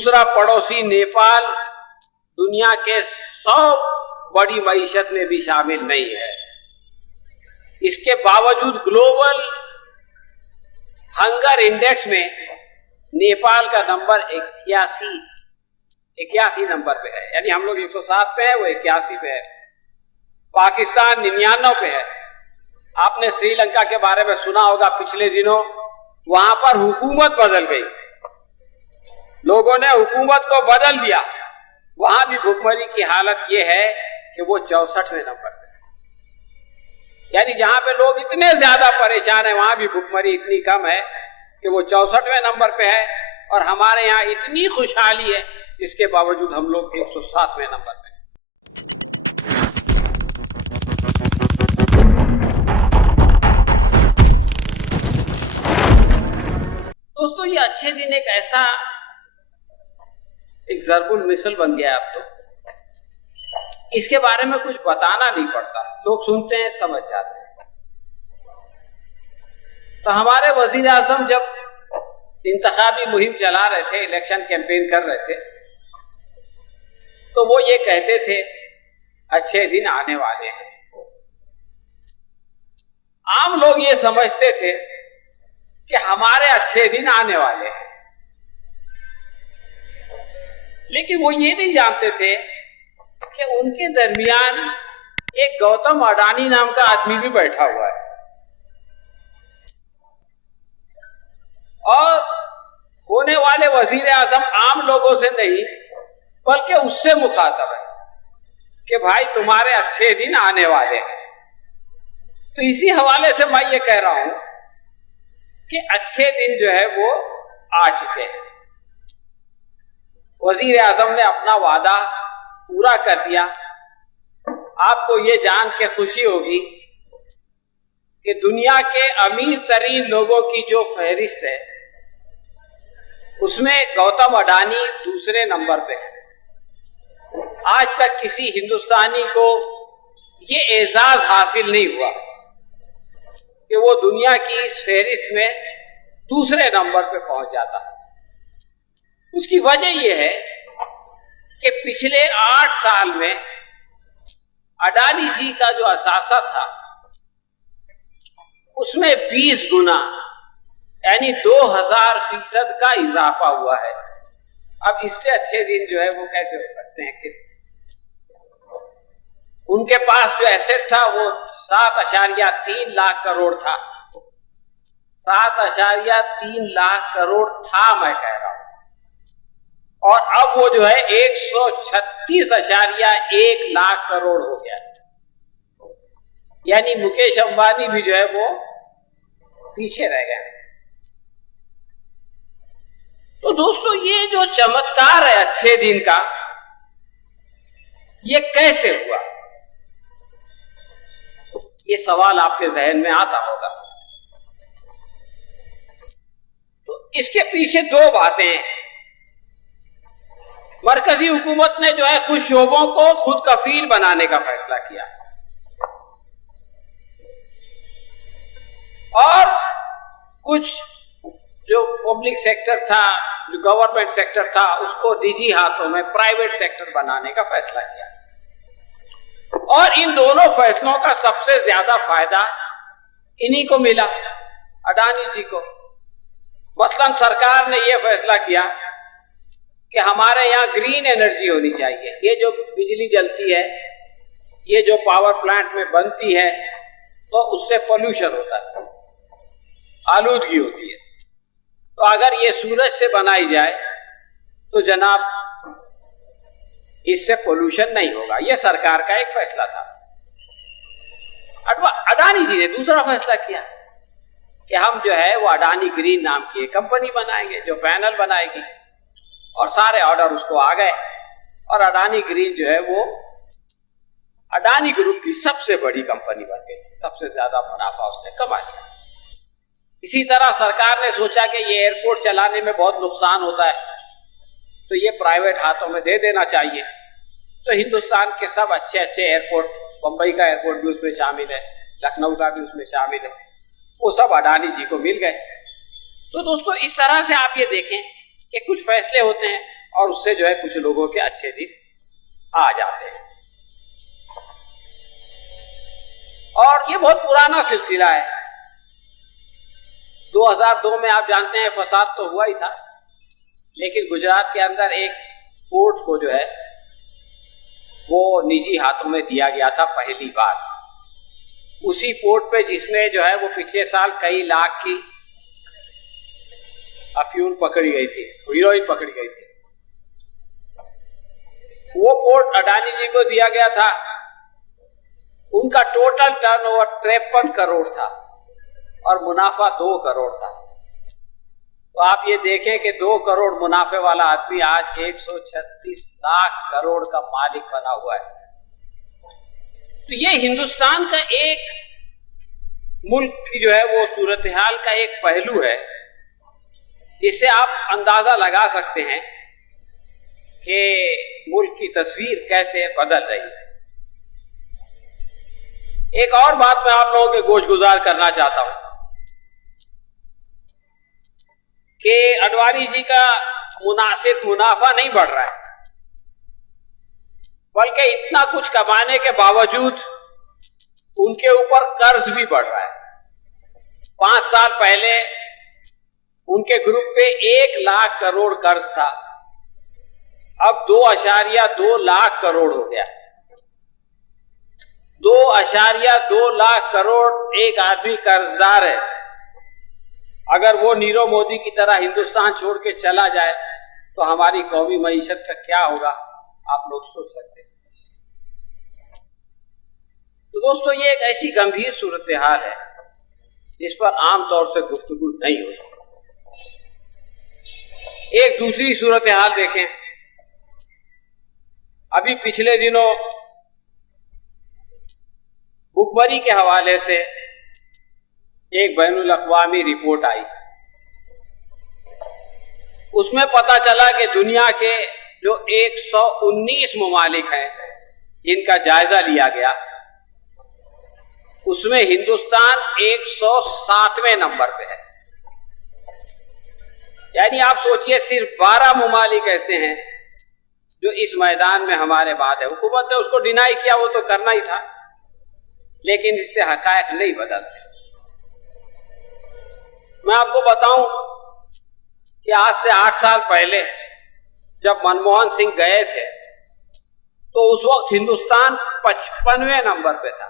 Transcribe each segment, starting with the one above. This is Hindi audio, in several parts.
दूसरा पड़ोसी नेपाल दुनिया के 100 बड़ी मईशत में भी शामिल नहीं है। इसके बावजूद ग्लोबल हंगर इंडेक्स में नेपाल का नंबर 81 नंबर पे है, यानी हम लोग 107 पे है, वो 81 पे है। पाकिस्तान 99 पे है। आपने श्रीलंका के बारे में सुना होगा, पिछले दिनों वहां पर हुकूमत बदल गई, लोगों ने हुकूमत को बदल दिया। वहां भी भुखमरी की हालत यह है कि वो 64वें नंबर पे है। यानी जहां पे लोग इतने ज्यादा परेशान है, वहां भी भुखमरी इतनी कम है कि वो 64वें नंबर पे है, और हमारे यहाँ इतनी खुशहाली है, इसके बावजूद हम लोग 107वें नंबर पे हैं। दोस्तों, ये अच्छे दिन एक ऐसा एक ज़रबुल मिसल बन गया। अब तो इसके बारे में कुछ बताना नहीं पड़ता, लोग सुनते हैं, समझ जाते हैं। तो हमारे वजीर आज़म जब इंतखाबी मुहिम चला रहे थे, इलेक्शन कैंपेन कर रहे थे, तो वो ये कहते थे अच्छे दिन आने वाले हैं। आम लोग ये समझते थे कि हमारे अच्छे दिन आने वाले हैं, लेकिन वो ये नहीं जानते थे कि उनके दरमियान एक गौतम अडानी नाम का आदमी भी बैठा हुआ है, और होने वाले वजीर आजम आम लोगों से नहीं बल्कि उससे मुखातब है कि भाई तुम्हारे अच्छे दिन आने वाले हैं। तो इसी हवाले से मैं ये कह रहा हूं कि अच्छे दिन जो है वो आ चुके हैं। वजीर आजम ने अपना वादा पूरा कर दिया। आपको ये जान के खुशी होगी कि दुनिया के अमीर तरीन लोगों की जो फहरिस्त है, उसमें गौतम अडानी दूसरे नंबर पे है। आज तक किसी हिंदुस्तानी को ये एजाज हासिल नहीं हुआ कि वो दुनिया की इस फहरिस्त में दूसरे नंबर पे पहुंच जाता है। उसकी वजह यह है कि पिछले 8 साल में अडानी जी का जो असासा था, उसमें 20 गुना यानी 2000% का इजाफा हुआ है। अब इससे अच्छे दिन जो है वो कैसे हो सकते हैं कि उनके पास जो एसेट था वो 7.3 लाख करोड़ था। 7.3 लाख करोड़ था, मैं कह रहा हूं, और अब वो जो है 136.1 लाख करोड़ हो गया। यानी मुकेश अंबानी भी जो है वो पीछे रह गए। तो दोस्तों, ये जो चमत्कार है अच्छे दिन का, ये कैसे हुआ, ये सवाल आपके जहन में आता होगा। तो इसके पीछे 2 बातें हैं। मरकजी हुकूमत ने जो है कुछ शोबों को खुद कफील बनाने का फैसला किया, और कुछ जो पब्लिक सेक्टर था, जो गवर्नमेंट सेक्टर था, उसको निजी हाथों में, प्राइवेट सेक्टर बनाने का फैसला किया। और इन दोनों फैसलों का सबसे ज्यादा फायदा इन्हीं को मिला, अडानी जी को। मसलन सरकार ने यह फैसला किया कि हमारे यहाँ ग्रीन एनर्जी होनी चाहिए। ये जो बिजली जलती है, ये जो पावर प्लांट में बनती है, तो उससे पोल्यूशन होता है, आलूदगी होती है। तो अगर ये सूरज से बनाई जाए तो जनाब इससे पोल्यूशन नहीं होगा। यह सरकार का एक फैसला था। अडानी जी ने दूसरा फैसला किया कि हम जो है वो अडानी ग्रीन नाम की एक कंपनी बनाएंगे जो पैनल बनाएगी, और सारे ऑर्डर उसको आ गए, और अडानी ग्रीन जो है वो अडानी ग्रुप की सबसे बड़ी कंपनी बन गई। सबसे ज्यादा मुनाफा उसने कमा लिया। इसी तरह सरकार ने सोचा कि ये एयरपोर्ट चलाने में बहुत नुकसान होता है, तो ये प्राइवेट हाथों में दे देना चाहिए। तो हिंदुस्तान के सब अच्छे अच्छे एयरपोर्ट, बंबई का एयरपोर्ट भी उसमें शामिल है, लखनऊ का भी उसमें शामिल है, वो सब अडानी जी को मिल गए। तो दोस्तों, इस तरह से आप ये देखें कि कुछ फैसले होते हैं और उससे जो है कुछ लोगों के अच्छे दिन आ जाते हैं। और ये बहुत पुराना सिलसिला है। 2002 में आप जानते हैं फसाद तो हुआ ही था, लेकिन गुजरात के अंदर एक पोर्ट को जो है वो निजी हाथों में दिया गया था पहली बार। उसी पोर्ट पे जिसमें जो है वो पिछले साल कई लाख की अफीम पकड़ी गई थी, हीरोइन पकड़ी गई थी। वो पोर्ट अडानी जी को दिया गया था। उनका टोटल टर्नओवर 53 करोड़ था और मुनाफा 2 करोड़ था। तो आप ये देखें कि 2 करोड़ मुनाफे वाला आदमी आज 136 लाख करोड़ का मालिक बना हुआ है। तो ये हिंदुस्तान का एक मुल्क की जो है वो सूरत हाल का एक पहलू है, जिससे आप अंदाजा लगा सकते हैं कि मुल्क की तस्वीर कैसे बदल रही है। एक और बात मैं आप लोगों के गोशगुजार करना चाहता हूं कि अडवाणी जी का मुनासिब मुनाफा नहीं बढ़ रहा है, बल्कि इतना कुछ कमाने के बावजूद उनके ऊपर कर्ज भी बढ़ रहा है। 5 साल पहले उनके ग्रुप पे 1 लाख करोड़ कर्ज था, अब 2.2 लाख करोड़ हो गया। 2.2 लाख करोड़ एक आदमी कर्जदार है। अगर वो नीरव मोदी की तरह हिंदुस्तान छोड़ के चला जाए तो हमारी कौमी मईशत का क्या होगा, आप लोग सोच सकते हैं। तो दोस्तों, ये एक ऐसी गंभीर सूरत हाल है जिस पर आमतौर से गुफ्तगू नहीं होती। एक दूसरी सूरत हाल देखें। अभी पिछले दिनों भुखमरी के हवाले से एक बैनुल अक़वामी रिपोर्ट आई। उसमें पता चला कि दुनिया के जो 119 ममालिक हैं जिनका जायजा लिया गया, उसमें हिंदुस्तान 107वें नंबर पे है। यानी आप सोचिए, सिर्फ 12 ममालिक ऐसे हैं जो इस मैदान में हमारे बाद है। हुकूमत ने उसको डिनाई किया, वो तो करना ही था, लेकिन इससे हकायक नहीं बदलते। मैं आपको बताऊं कि आज से 8 साल पहले जब मनमोहन सिंह गए थे तो उस वक्त हिंदुस्तान 55वें नंबर पे था।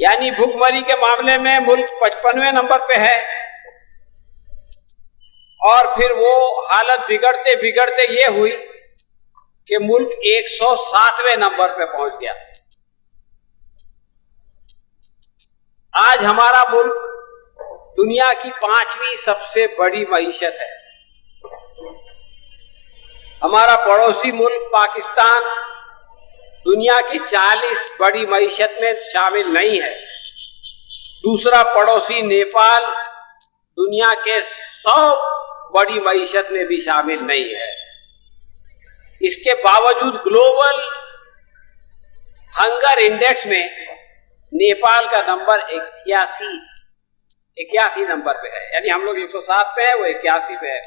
यानी भुखमरी के मामले में मुल्क 55वें नंबर पे है, और फिर वो हालत बिगड़ते बिगड़ते ये हुई कि मुल्क 107वें नंबर पे पहुंच गया। आज हमारा मुल्क दुनिया की 5वीं सबसे बड़ी मईशत है। हमारा पड़ोसी मुल्क पाकिस्तान दुनिया की 40 बड़ी मईशत में शामिल नहीं है। दूसरा पड़ोसी नेपाल दुनिया के 100 बड़ी मईशत में भी शामिल नहीं है। इसके बावजूद ग्लोबल हंगर इंडेक्स में नेपाल का नंबर 81 नंबर पे है। यानी हम लोग 107 पे है, वो 81 पे है।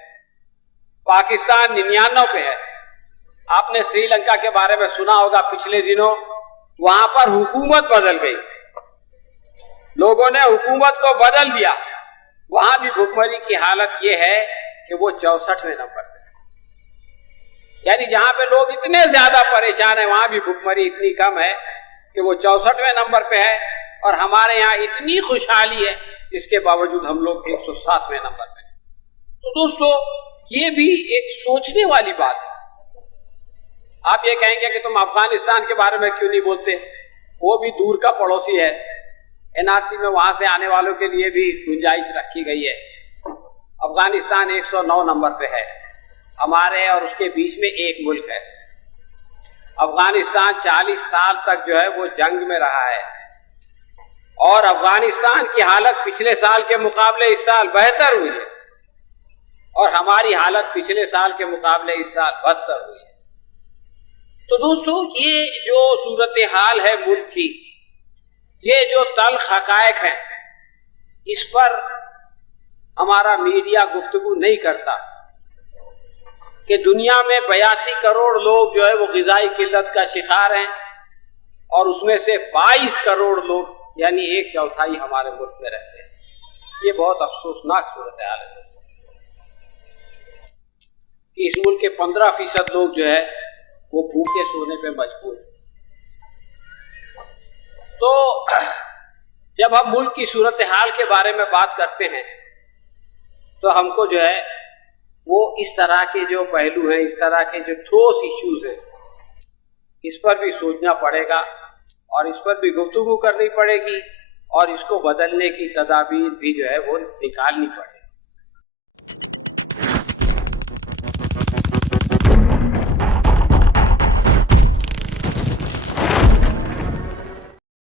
पाकिस्तान 99 पे है। आपने श्रीलंका के बारे में सुना होगा, पिछले दिनों वहां पर हुकूमत बदल गई, लोगों ने हुकूमत को बदल दिया। वहां भी भुखमरी की हालत यह है कि वो 64वें नंबर पे है। यानी जहां पे लोग इतने ज्यादा परेशान हैं, वहां भी भुखमरी इतनी कम है कि वो 64वें नंबर पे है, और हमारे यहाँ इतनी खुशहाली है, इसके बावजूद हम लोग 107वें नंबर पे हैं। तो दोस्तों, ये भी एक सोचने वाली बात है। आप ये कहेंगे कि तुम अफगानिस्तान के बारे में क्यों नहीं बोलते, वो भी दूर का पड़ोसी है। एनआरसी में वहां से आने वालों के लिए भी गुंजाइश रखी गई है। अफगानिस्तान 109 नंबर पे है। हमारे और उसके बीच में एक मुल्क है। अफगानिस्तान 40 साल तक जो है वो जंग में रहा है, और अफगानिस्तान की हालत पिछले साल के मुकाबले इस साल बेहतर हुई है, और हमारी हालत पिछले साल के मुकाबले इस साल बदतर हुई है। तो दोस्तों, ये जो सूरत हाल है मुल्क की, ये जो तल्ख हकायक है, इस पर हमारा मीडिया गुफ्तगू नहीं करता। कि दुनिया में 82 करोड़ लोग जो है वो ग़िज़ाई किल्लत का शिकार हैं और उसमें से 22 करोड़ लोग यानी 1/4 हमारे मुल्क में रहते हैं। ये बहुत अफसोसनाक सूरत हाल है कि इस मुल्क के 15% लोग जो है वो भूखे सोने पे मजबूर हैं। तो जब हम मुल्क की सूरत हाल के बारे में बात करते हैं तो हमको जो है वो इस तरह के जो पहलू हैं, इस तरह के जो ठोस इश्यूज हैं, इस पर भी सोचना पड़ेगा और इस पर भी गुफ्तगू करनी पड़ेगी और इसको बदलने की तदाबीर भी जो है वो निकालनी पड़ेगी।